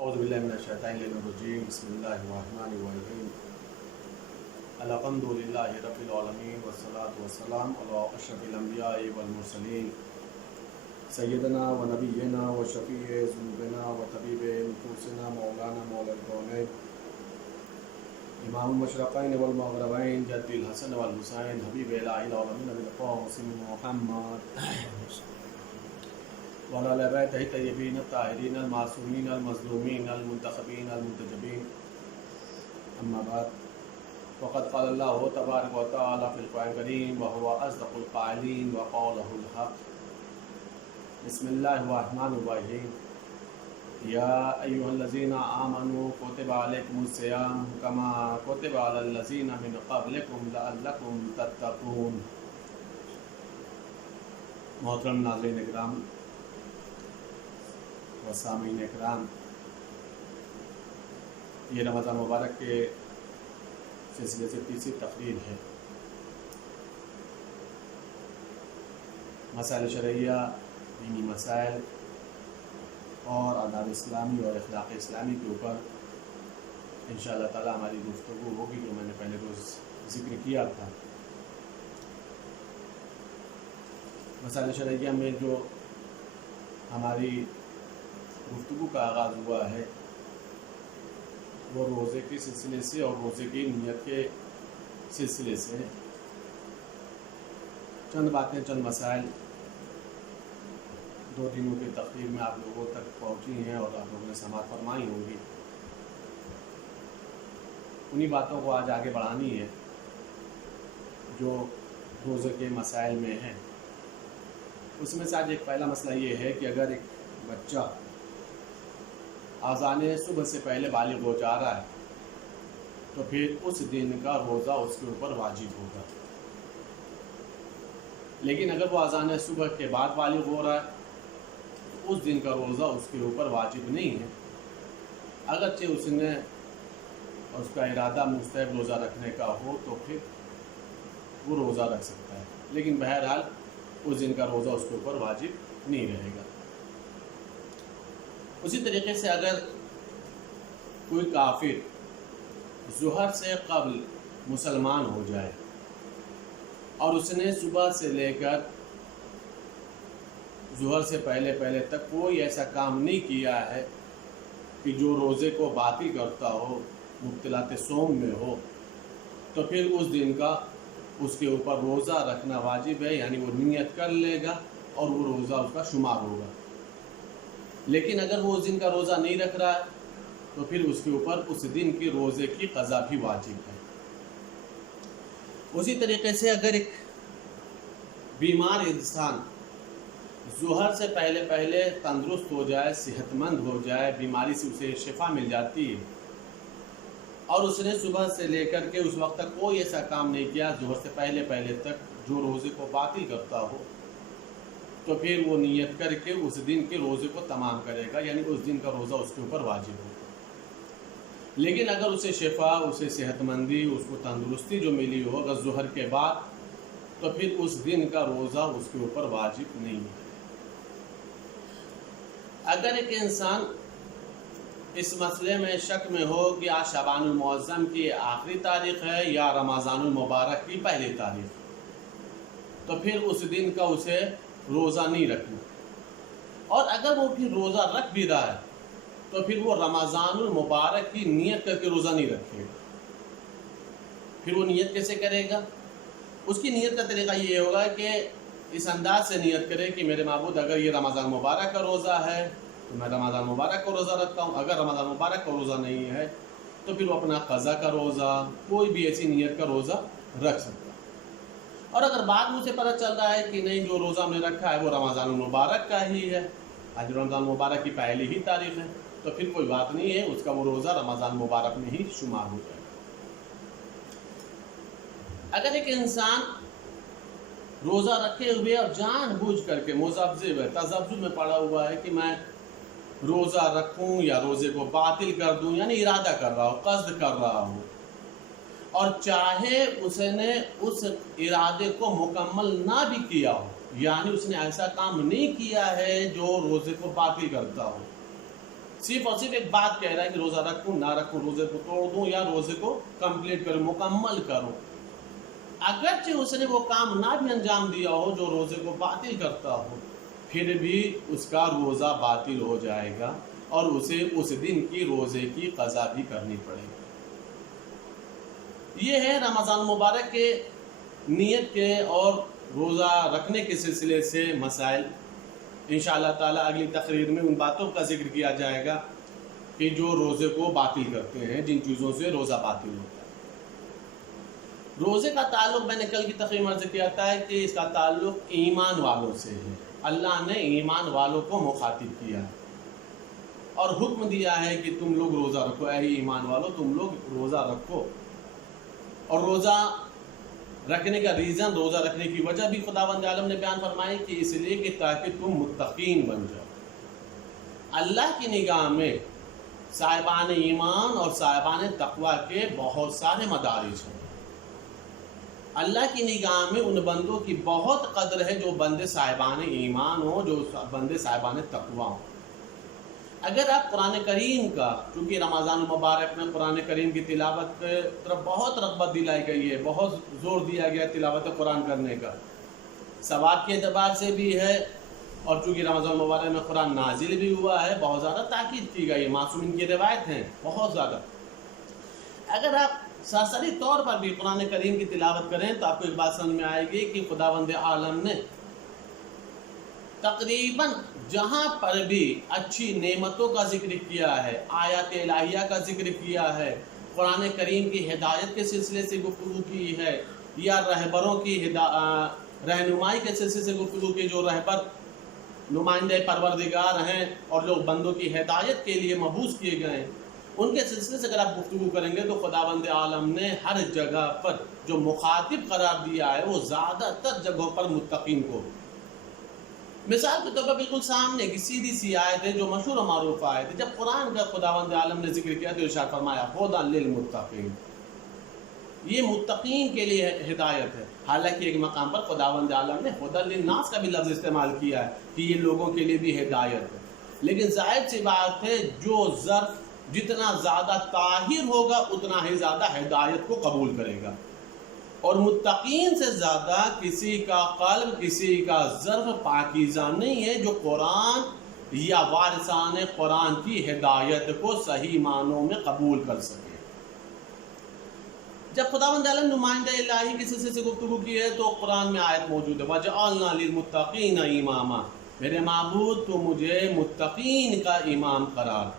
औज़ुबिल्लाहि मिनश्शैतानिर्रजीम बिस्मिल्लाहिर्रहमानिर्रहीम अल्हम्दुलिल्लाहि रब्बिल आलमीन वस्सलातु वस्सलाम अला अशरफिल अंबिया'i वल मुरसलीन सय्यदना व नबिय्यना व शफ़ीए ज़ुनूबना व तबीबे नुफूसिना मौलाना मौलल कौनैन इमामुल मशरक़ैन वल मग़रिबैन जद्दुल हसन वल हुसैन हबीबिल आलमीन अबिल क़ासिम मुहम्मद वाला बैतिही तय्यबीन ताहिरीन मासूमीन मज़लूमीन मुंतखबीन मुंतजबीन अम्मा बाद फ़क़द क़ाल अल्लाहु तबारक व तआला फ़िल क़ुरआनिल करीम व हुवा अस्दक़ुल क़ाइलीन व क़ौलुहुल हक़ बिस्मिल्लाहिर रहमानिर रहीम या अय्युहल्लज़ीना आमनू कुतिबा अलैकुमुस सियाम कमा कुतिबा अलल लज़ीना मिन क़ब्लिकुम लअल्लकुम तत्तक़ून। मोहतरम नाज़रीन इकराम व सामीन इकराम, ये रमज़ान मुबारक के सिलसिले से तीसरी तकरीर है। मसाइल शरइया, दीनी मसाइल और आदाब इस्लामी और अखलाक़ इस्लामी के ऊपर इंशाअल्लाह ताला हमारी गुफ्तगू होगी, जो मैंने पहले रोज़ ज़िक्र किया था। मसाइल शरइया में जो हमारी गुफ्तगू का आगाज़ हुआ है वो रोज़े के सिलसिले से और रोज़े की नीयत के सिलसिले से है। चंद बातें, चंद मसाइल दो दिनों की तकरीर में आप लोगों तक पहुँची हैं और आप लोगों ने समाअत फरमाई होंगी। उन्हीं बातों को आज आगे बढ़ानी है जो रोज़े के मसाइल में हैं। उसमें से आज एक पहला मसला ये है कि अगर एक बच्चा आज़ान सुबह से पहले बालिग हो जा रहा है तो फिर उस दिन का रोज़ा उसके ऊपर वाजिब होगा। लेकिन अगर वो आज़ान सुबह के बाद बालिग हो रहा है तो उस दिन का रोज़ा उसके ऊपर वाजिब नहीं है। अगरचे उसने उसका इरादा मुस्तहब रोज़ा रखने का हो तो फिर वो रोज़ा रख सकता है, लेकिन बहरहाल उस दिन का रोज़ा उसके ऊपर वाजिब नहीं रहेगा। उसी तरीके से अगर कोई काफिर ज़ुहर से क़ब्ल मुसलमान हो जाए और उसने सुबह से लेकर ज़ुहर से पहले पहले तक कोई ऐसा काम नहीं किया है कि जो रोज़े को बातिल करता हो, मुब्तिलात सोम में हो, तो फिर उस दिन का उसके ऊपर रोज़ा रखना वाजिब है, यानी वो नियत कर लेगा और वो रोज़ा उसका शुमार होगा। लेकिन अगर वो उस दिन का रोज़ा नहीं रख रहा है तो फिर उसके ऊपर उस दिन की रोज़े की क़ज़ा भी वाजिब है। उसी तरीके से अगर एक बीमार इंसान ज़ुहर से पहले पहले तंदुरुस्त हो जाए, सेहतमंद हो जाए, बीमारी से उसे शिफा मिल जाती है और उसने सुबह से लेकर के उस वक्त तक कोई ऐसा काम नहीं किया ज़ुहर से पहले पहले तक जो रोज़े को बातिल करता हो, तो फिर वो नियत करके उस दिन के रोज़े को तमाम करेगा, यानी उस दिन का रोज़ा उसके ऊपर वाजिब होगा। लेकिन अगर उसे शिफा, उसे सेहतमंदी, उसको तंदुरुस्ती जो मिली हो अगर ज़ुहर के बाद, तो फिर उस दिन का रोज़ा उसके ऊपर वाजिब नहीं है। अगर एक इंसान इस मसले में शक में हो कि आज शबानुल मुअज़्ज़म की आखिरी तारीख़ है या रमज़ानुल मुबारक की पहली तारीख़, तो फिर उस दिन का उसे रोज़ा नहीं रखना। और अगर वो फिर रोज़ा रख भी रहा है तो फिर वो रमज़ानुल मुबारक की नियत करके रोज़ा नहीं रखेगा। फिर वो नियत कैसे करेगा? उसकी नियत का तरीक़ा ये होगा कि इस अंदाज से नियत करे कि मेरे माबूद अगर ये रमज़ान मुबारक का रोज़ा है तो मैं रमज़ान मुबारक का रोज़ा रखता हूँ, अगर रमज़ान मुबारक का रोज़ा नहीं है तो फिर वो अपना क़ज़ा का रोज़ा, कोई भी ऐसी नियत का रोज़ा रख सकता है। और अगर बाद में उसे पता चल रहा है कि नहीं, जो रोज़ा हमने रखा है वो रमज़ान मुबारक का ही है, आज रमज़ान मुबारक की पहली ही तारीख़ है, तो फिर कोई बात नहीं है, उसका वो रोज़ा रमज़ान मुबारक में ही शुमार हो जाएगा। अगर एक इंसान रोज़ा रखे हुए और जानबूझ करके मुज़ब्ज़िब है, तज़ब्ज़ुब में पड़ा हुआ है कि मैं रोज़ा रखूं या रोज़े को बातिल कर दूं, यानी इरादा कर रहा हूँ, क़स्द कर रहा हूँ, और चाहे उसने उस इरादे को मुकम्मल ना भी किया हो, यानी उसने ऐसा काम नहीं किया है जो रोज़े को बातिल करता हो, صرف اور صرف ایک بات کہہ رہا ہے کہ روزہ رکھوں نہ رکھوں، روزے کو توڑ دوں یا روزے کو کمپلیٹ کروں، مکمل کروں، اگرچہ اس نے وہ کام نہ بھی انجام دیا ہو جو روزے کو باطل کرتا ہو، پھر بھی اس کا روزہ باطل ہو جائے گا اور اسے اس دن کی روزے کی قضا بھی کرنی پڑے گی۔ یہ ہے رمضان مبارک کے نیت کے اور روزہ رکھنے کے سلسلے سے مسائل۔ انشاءاللہ تعالیٰ اگلی تقریر میں ان باتوں کا ذکر کیا جائے گا کہ جو روزے کو باطل کرتے ہیں، جن چیزوں سے روزہ باطل ہوتا ہے۔ روزے کا تعلق میں نے کل کی تقریر میں عرض کیا تھا کہ اس کا تعلق ایمان والوں سے ہے۔ اللہ نے ایمان والوں کو مخاطب کیا اور حکم دیا ہے کہ تم لوگ روزہ رکھو، اے ایمان والو تم لوگ روزہ رکھو۔ اور روزہ رکھنے کا ریزن، روزہ رکھنے کی وجہ بھی خداوند عالم نے بیان فرمائی کہ اس لیے کہ تاکہ تم متقین بن جاؤ۔ اللہ کی نگاہ میں صاحبان ایمان اور صاحبان تقوی کے بہت سارے مدارج ہیں۔ اللہ کی نگاہ میں ان بندوں کی بہت قدر ہے جو بندے صاحبان ایمان ہوں، جو بندے صاحبان تقوی ہوں۔ اگر آپ قرآن کریم کا، چونکہ رمضان المبارک میں قرآن کریم کی تلاوت کی طرف بہت رغبت دلائی گئی ہے، بہت زور دیا گیا تلاوت قرآن کرنے کا، ثواب کے اعتبار سے بھی ہے، اور چونکہ رمضان المبارک میں قرآن نازل بھی ہوا ہے، بہت زیادہ تاکید کی گئی ہے، معصومین کی روایت ہیں بہت زیادہ۔ اگر آپ سرسری طور پر بھی قرآن کریم کی تلاوت کریں تو آپ کو ایک بات سمجھ میں آئے گی کہ خداوند عالم نے تقریباً جہاں پر بھی اچھی نعمتوں کا ذکر کیا ہے، آیات الہیہ کا ذکر کیا ہے، قرآن کریم کی ہدایت کے سلسلے سے گفتگو کی ہے، یا رہبروں کی رہنمائی کے سلسلے سے گفتگو کی، جو رہبر نمائندہ پروردگار ہیں اور جو بندوں کی ہدایت کے لیے مبعوث کیے گئے ہیں، ان کے سلسلے سے اگر آپ گفتگو کریں گے تو خداوند عالم نے ہر جگہ پر جو مخاطب قرار دیا ہے وہ زیادہ تر جگہوں پر متقین کو۔ مثال کے طور پر بالکل سامنے کی سیدھی سی آیت ہے جو مشہور و معروف آیت ہے، جب قرآن کا خداوند عالم نے ذکر کیا تو ارشاد فرمایا ہدی للمتقین، یہ متقین کے لیے ہدایت ہے۔ حالانکہ ایک مقام پر خداوند عالم نے ہدی للناس کا بھی لفظ استعمال کیا ہے کہ یہ لوگوں کے لیے بھی ہدایت ہے، لیکن ظاہر سی بات ہے جو ظرف جتنا زیادہ طاہر ہوگا اتنا ہی زیادہ ہدایت کو قبول کرے گا، اور متقین سے زیادہ کسی کا قلب، کسی کا ظرف پاکیزہ نہیں ہے جو قرآن یا وارثان قرآن کی ہدایت کو صحیح معنوں میں قبول کر سکے۔ جب خداوند عالم نمائندہ الہی کے سلسلے سے گفتگو کی ہے تو قرآن میں آیت موجود ہے وَجَعَلْنَا لِلْمُتَّقِينَ إِمَامًا، میرے معبود تو مجھے متقین کا امام قرار،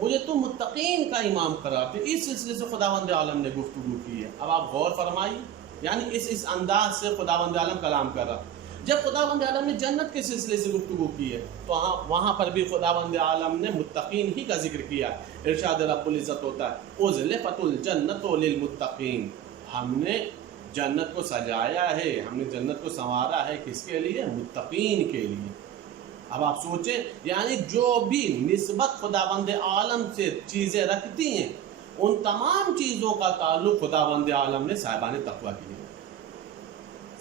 مجھے تو متقین کا امام قرار دے۔ اس سلسلے سے خداوند عالم نے گفتگو کی ہے۔ اب آپ غور فرمائیے، یعنی اس انداز سے خداوند عالم کلام کر رہا۔ جب خداوند عالم نے جنت کے سلسلے سے گفتگو کی ہے تو وہاں پر بھی خداوند عالم نے متقین ہی کا ذکر کیا ہے۔ ارشاد رب العزت ہوتا ہے اُزْلِفَتِ الْجَنَّةُ لِلْمُتَّقِينَ، ہم نے جنت کو سجایا ہے، ہم نے جنت کو سنوارا ہے، کس کے لیے؟ متقین کے لیے۔ اب آپ سوچیں، یعنی جو بھی نسبت خداوند عالم سے چیزیں رکھتی ہیں ان تمام چیزوں کا تعلق خداوند عالم نے صاحبان تقوی کے لیے،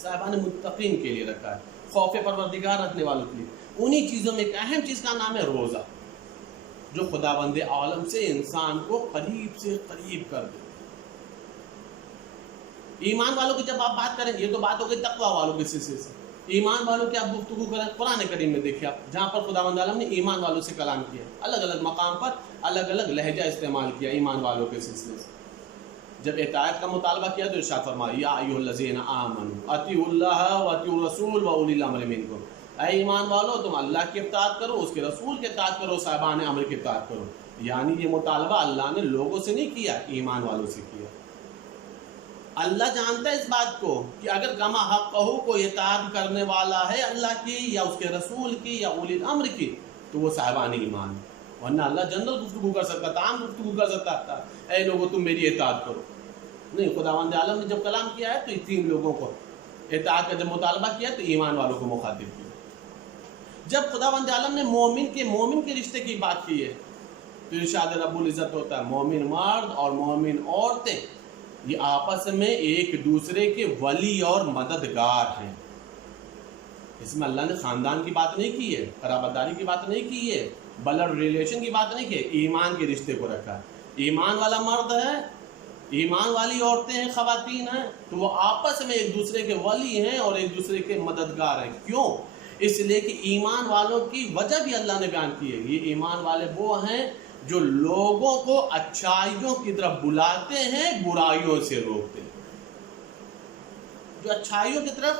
صاحبان متقین کے لیے رکھا ہے، خوف پروردگار رکھنے والوں کے لیے۔ انہی چیزوں میں ایک اہم چیز کا نام ہے روزہ، جو خداوند عالم سے انسان کو قریب سے قریب کر دے۔ ایمان والوں کی جب آپ بات کریں، یہ تو بات ہو گئی تقوی والوں کے سلسلے سے، ایمان والوں کی آپ گفتگو کریں قرآن کریم میں دیکھیں آپ، جہاں پر خداوند عالم نے ایمان والوں سے کلام کیا، الگ الگ مقام پر الگ الگ لہجہ استعمال کیا ایمان والوں کے سلسلے سے۔ جب اطاعت کا مطالبہ کیا تو ارشاد فرمایا یا ایھا الذین آمنوا اطیعوا اللہ واطیعوا الرسول واولی الامر منکم، اے ایمان والو تم اللہ کی اطاعت کرو، اس کے رسول کی اطاعت کرو، صاحبان امر کی اطاعت کرو۔ یعنی یہ مطالبہ اللہ نے لوگوں سے نہیں کیا، ایمان والوں سے کیا۔ اللہ جانتا ہے اس بات کو کہ اگر کما حق کوئی اطاعت کرنے والا ہے اللہ کی یا اس کے رسول کی یا اولی الامر کی تو وہ صاحبان ایمان، ورنہ اللہ جنرل گفتگو کر سکتا تھا، عام گفتگو کر سکتا تھا، اے لوگوں تم میری اطاعت کرو۔ نہیں، خداوند عالم نے جب کلام کیا ہے تو تین لوگوں کو اطاعت کا جب مطالبہ کیا تو ایمان والوں کو مخاطب کیا۔ جب خداوند عالم نے مومن کے رشتے کی بات کی ہے تو ارشاد رب العزت ہوتا ہے مومن مرد اور مومن عورتیں یہ آپس میں ایک دوسرے کے ولی اور مددگار ہیں۔ اس میں اللہ نے خاندان کی بات نہیں کی ہے، قرابت داری کی بات نہیں کی ہے، ब्लड रिलेशन की बात नहीं की, ईमान के रिश्ते को रखा। ईमान वाला मर्द है, ईमान वाली औरतें हैं, खवातीन हैं, तो वो आपस में एक दूसरे के वली हैं और एक दूसरे के मददगार हैं। क्यों? इसलिए कि ईमान वालों की वजह भी अल्लाह ने बयान की है। ये ईमान वाले वो हैं जो लोगों को अच्छाइयों की तरफ बुलाते हैं, बुराइयों से रोकते हैं। जो अच्छाइयों की तरफ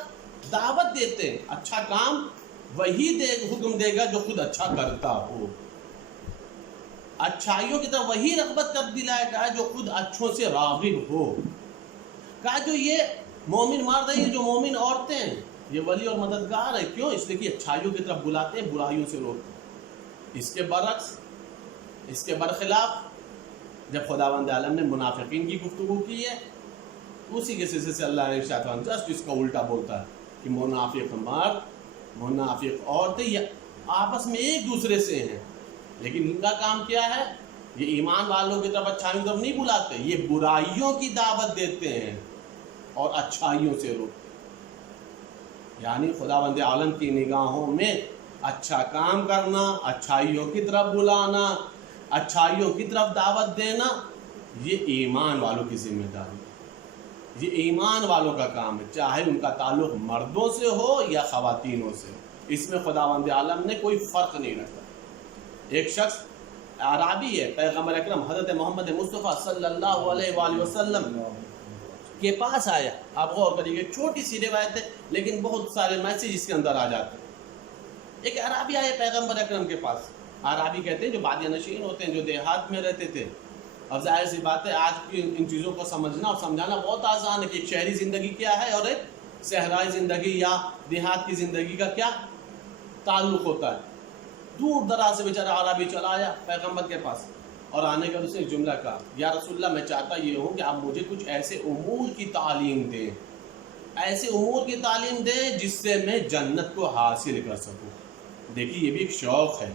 दावत देते हैं, अच्छा काम वही हुक्म देगा जो खुद अच्छा करता हो। अच्छाइयों की तरफ वही रग़बत कर दिलाएगा जो खुद अच्छों से राग़िब हो। कहा जो ये मोमिन मर्द है, ये जो मोमिन औरतें हैं, ये वली और मददगार है। क्यों? इसलिए कि अच्छाइयों की तरफ बुलाते हैं, बुराइयों से रोकते हैं। इसके बरक्स, इसके बरखिलाफ जब खुदावंद आलम ने मुनाफिकीन की गुफ्तगू की है, उसी के सिलसिले से अल्लाह ने जस्ट इसका उल्टा बोलता है कि मुनाफिक मर्द, मुनाफिक औरतें ये आपस में एक दूसरे से हैं, लेकिन इनका काम क्या है? ये ईमान वालों की तरफ अच्छाइयों की तरफ नहीं बुलाते, ये बुराइयों की दावत देते हैं और अच्छाइयों से रोकते हैं। यानी खुदावंद आलम की निगाहों में अच्छा काम करना, अच्छाइयों की तरफ बुलाना, अच्छाइयों की तरफ दावत देना, ये ईमान वालों की जिम्मेदारी है, ये ईमान वालों का काम है, चाहे उनका ताल्लुक़ मर्दों से हो या ख़वातीनों से हो। इसमें खुदावंद आलम ने कोई फ़र्क नहीं रखा। एक शख्स अराबी है, पैगम्बर अकरम हज़रत मोहम्मद मुस्तफ़ा सल्लल्लाहु अलैहि वसल्लम के पास आया। आप गौर करिए, छोटी सी रिवायत है लेकिन बहुत सारे मैसेज इसके अंदर आ जाते हैं। एक अराबी आए पैगम्बर अकरम के पास। अराबी कहते हैं जो बादिया नशीन होते हैं, जो देहात में रहते थे। अब जाहिर सी बात है, आज की इन चीज़ों को समझना और समझाना बहुत आसान है कि एक शहरी ज़िंदगी क्या है और एक सहराई ज़िंदगी या देहात की ज़िंदगी का क्या ताल्लुक़ होता है। दूर दराज से बेचारा अराबी चला आया पैगम्बर के पास और आने के बाद उसने एक जुमला कहा, या रसूलल्लाह, मैं चाहता ये हूँ कि आप मुझे कुछ ऐसे उमूर की तालीम दें, ऐसे उमूर की तालीम दें जिससे मैं जन्नत को हासिल कर सकूँ। देखिए, ये भी एक शौक़ है,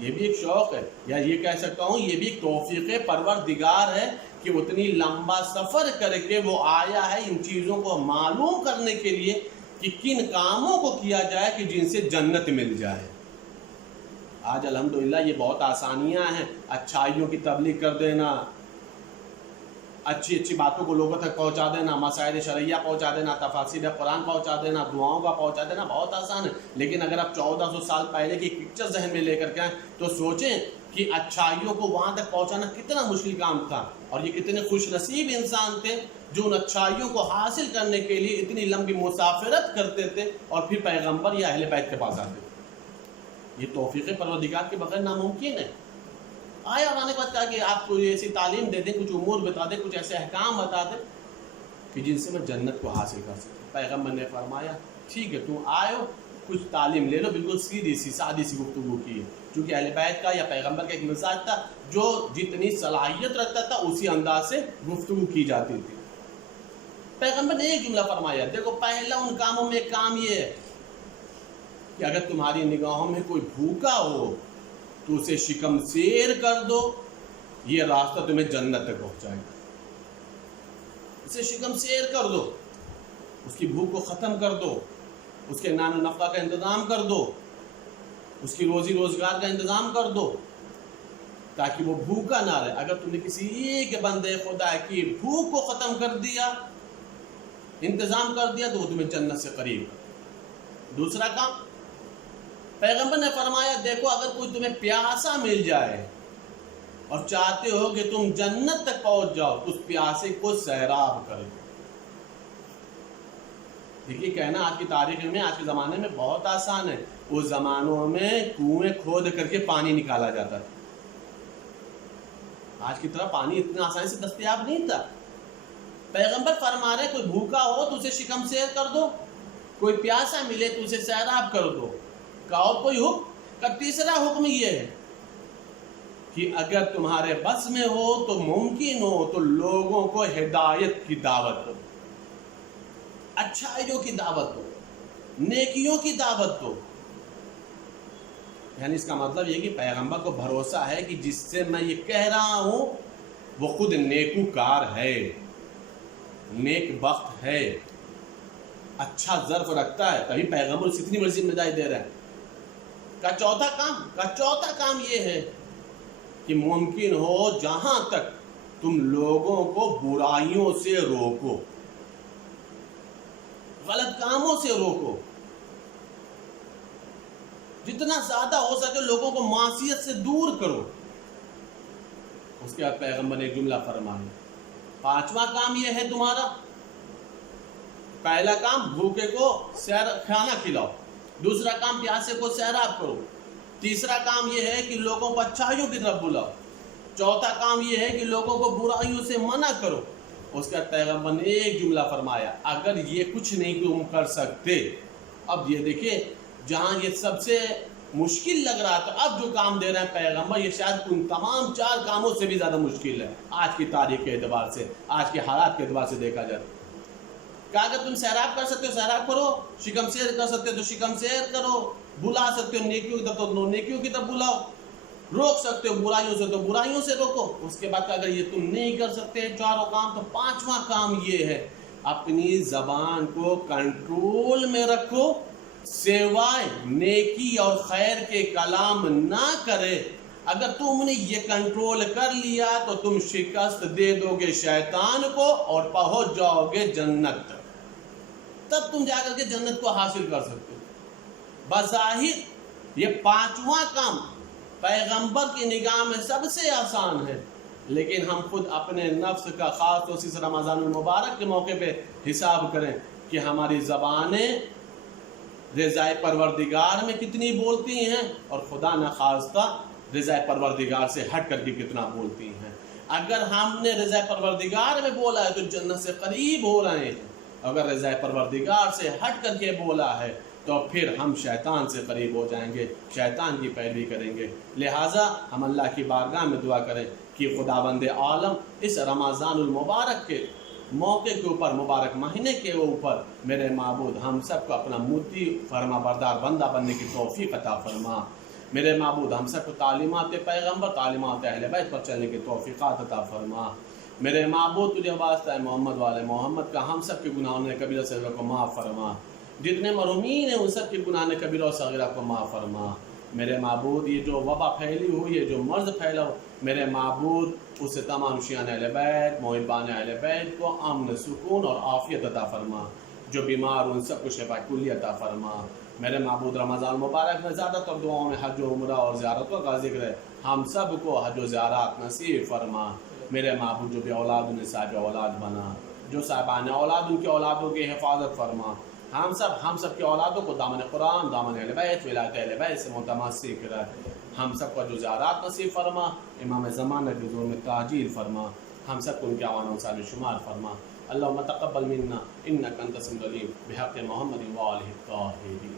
ये भी एक शौक़ है, या ये कह सकता हूँ ये भी एक तौफ़ीक़ परवरदिगार है कि उतनी लंबा सफ़र करके वो आया है इन चीज़ों को मालूम करने के लिए कि किन कामों को किया जाए कि जिनसे जन्नत मिल जाए। आज अल्हम्दुलिल्लाह ये बहुत आसानियाँ हैं, अच्छाइयों की तबलीग कर देना, अच्छी अच्छी बातों को लोगों तक पहुँचा देना, मसाइल शरइया पहुँचा देना, तफासिर कुरान पहुँचा देना, दुआओं का पहुँचा देना, बहुत आसान है। लेकिन अगर आप 1400 साल पहले की पिक्चर जहन में लेकर के आएँ तो सोचें कि अच्छाइयों को वहाँ तक पहुँचाना कितना मुश्किल काम था, और ये कितने खुश नसीब इंसान थे जो उन अच्छाइयों को हासिल करने के लिए इतनी लंबी मुसाफिरत करते थे और फिर पैगम्बर या अहले बैत के पास आते थे। ये तौफ़ीक़ परवरदिगार के बगैर नामुमकिन है। आया और आने के बाद कहा कि आपको ये ऐसी तालीम दे दें, कुछ उमूर बता दें, कुछ ऐसे अहकाम बता दें कि जिनसे मैं जन्नत को हासिल कर सकूँ। पैगम्बर ने फरमाया, ठीक है, तुम आयो, कुछ तालीम ले लो। बिल्कुल सीधी सी सादी सी गुफ्तगू की है, क्योंकि अहले बैत का या पैगम्बर का एक मिजाज था, जो जितनी सलाहियत रखता था उसी अंदाज से गुफ्तगू की जाती थी। पैगम्बर ने एक जुमला फरमाया, देखो, पहला उन कामों में काम ये है कि अगर तुम्हारी निगाहों में कोई भूखा हो तो उसे शिकमसेर कर दो, ये रास्ता तुम्हें जन्नत तक पहुंचाएगा। उसे शिकमसेर कर दो, उसकी भूख को ख़त्म कर दो, उसके नान नफ़ा का इंतज़ाम कर दो, उसकी रोज़ी रोज़गार का इंतज़ाम कर दो, ताकि वो भूखा ना रहे। अगर तुमने किसी एक बंदे खुदा की भूख को ख़त्म कर दिया, इंतज़ाम कर दिया, तो वो तुम्हें जन्नत से करीब। दूसरा काम पैगम्बर ने फरमाया, देखो, अगर कोई तुम्हें प्यासा मिल जाए और चाहते हो कि तुम जन्नत तक पहुंच जाओ, तो उस प्यासे को सैराब कर दो। देखिए, कहना आज की तारीख में, आज के ज़माने में बहुत आसान है। उस ज़मानों में कुएं खोद करके पानी निकाला जाता था। आज की तरह पानी इतना आसानी से दस्तयाब नहीं था। पैगम्बर फरमा रहे, कोई भूखा हो तो उसे शिकमसेर कर दो, कोई प्यासा मिले तो उसे सैराब कर दो। का और कोई हुक्म का तीसरा हुक्म ये है कि अगर तुम्हारे बस में हो तो मुमकिन हो तो लोगों को हिदायत की दावत दो, अच्छाइयों की दावत दो, नेकियों की दावत दो। यानी इसका मतलब ये कि पैगंबर को भरोसा है कि जिससे मैं ये कह रहा हूँ वो खुद नेकूकार है, नेक बख्त है, अच्छा ज़र्फ रखता है, तभी पैगंबर उसे इतनी बड़ी जिम्मेदारी दे रहा है। کا چوتھا کام یہ ہے کہ ممکن ہو جہاں تک تم لوگوں کو برائیوں سے روکو، غلط کاموں سے روکو، جتنا زیادہ ہو سکے لوگوں کو معصیت سے دور کرو۔ اس کے بعد پیغمبر نے ایک جملہ فرمایا، پانچواں کام یہ ہے تمہارا، پہلا کام بھوکے کو کھانا کھلاؤ، دوسرا کام پیاسے کو سیراب کرو، تیسرا کام یہ ہے کہ لوگوں کو اچھائیوں کی طرف بلاؤ، چوتھا کام یہ ہے کہ لوگوں کو برائیوں سے منع کرو۔ اس کے بعد پیغمبر نے ایک جملہ فرمایا، اگر یہ کچھ نہیں تم کر سکتے، اب یہ دیکھیں جہاں یہ سب سے مشکل لگ رہا تھا، اب جو کام دے رہے ہیں پیغمبر یہ شاید ان تمام 4 کاموں سے بھی زیادہ مشکل ہے آج کی تاریخ کے اعتبار سے، آج کے حالات کے اعتبار سے دیکھا جائے۔ کہ اگر تم سیراب کر سکتے ہو سیراب کرو، شکم سیر کر سکتے ہو تو شکم سیر کرو، بلا سکتے ہو نیکیوں کی طرف تو نیکیوں کی طرف بلاؤ، روک سکتے ہو برائیوں سے تو برائیوں سے روکو۔ اس کے بعد اگر یہ تم نہیں کر سکتے 4 کام، تو 5واں کام یہ ہے اپنی زبان کو کنٹرول میں رکھو، سوائے نیکی اور خیر کے کلام نہ کرے۔ اگر تم نے یہ کنٹرول کر لیا تو تم شکست دے دو گے شیطان کو اور پہنچ جاؤ گے جنت تک، تب تم جا کر کے جنت کو حاصل کر سکتے ہو۔ بظاہر یہ 5واں کام پیغمبر کی نگاہ میں سب سے آسان ہے، لیکن ہم خود اپنے نفس کا خاص طور سے اس رمضان المبارک کے موقع پہ حساب کریں کہ ہماری زبانیں رضائے پروردگار میں کتنی بولتی ہیں اور خدا نخواستہ رضائے پروردگار سے ہٹ کر کے کتنا بولتی ہیں۔ اگر ہم نے رضائے پروردگار میں بولا ہے تو جنت سے قریب ہو رہے ہیں، اگر رضائے پروردگار سے ہٹ کر کے بولا ہے تو پھر ہم شیطان سے قریب ہو جائیں گے، شیطان کی پیروی کریں گے۔ لہٰذا ہم اللہ کی بارگاہ میں دعا کریں کہ خداوند عالم اس رمضان المبارک کے موقع کے اوپر، مبارک مہینے کے اوپر میرے معبود ہم سب کو اپنا مطیع فرما بردار بندہ بننے کی توفیق عطا فرما۔ میرے معبود ہم سب کو تعلیمات پیغمبر، تعلیمات اہل بیت پر چلنے کی توفیقات عطا فرما۔ میرے معبود تجھے واسطہ ہے محمد والے محمد کا، ہم سب کے گناہوں کبیرہ صغیرہ کو معاف فرما، جتنے مرحومین ہیں ان سب کے گناہ کبیرہ و صغیرہ کو معاف فرما۔ میرے معبود یہ جو وبا پھیلی ہوئی ہے، جو مرض پھیلا ہو، میرے معبود اس سے تمام شیعان اہل بیت، محبان اہل بیت کو امن، سکون اور عافیت عطا فرما، جو بیمار ان سب کو شفا کلی عطا فرما۔ میرے معبود رمضان مبارک میں زیادہ تر دعاؤں میں حج و عمرہ اور زیارتوں کا ذکر ہے، ہم سب کو حج و زیارات نصیب فرما۔ میرے معبود جو بے اولاد انہیں صاحب اولاد بنا، جو صاحبان اولاد ان کے اولادوں کی حفاظت فرما۔ ہم سب کے اولادوں کو دامن قرآن، دامن اہل بیت، ولایت اہل بیت سے متمسک رکھ۔ ہم سب کو جو زیارات نصیب فرما، امام زمانہ کے ظہور میں تاجیل فرما، ہم سب کو ان کے اعوان و انصار شمار فرما۔ اللہم تقبل منا انک انت السمیع العلیم بحق محمد و آلہ الطاہرین۔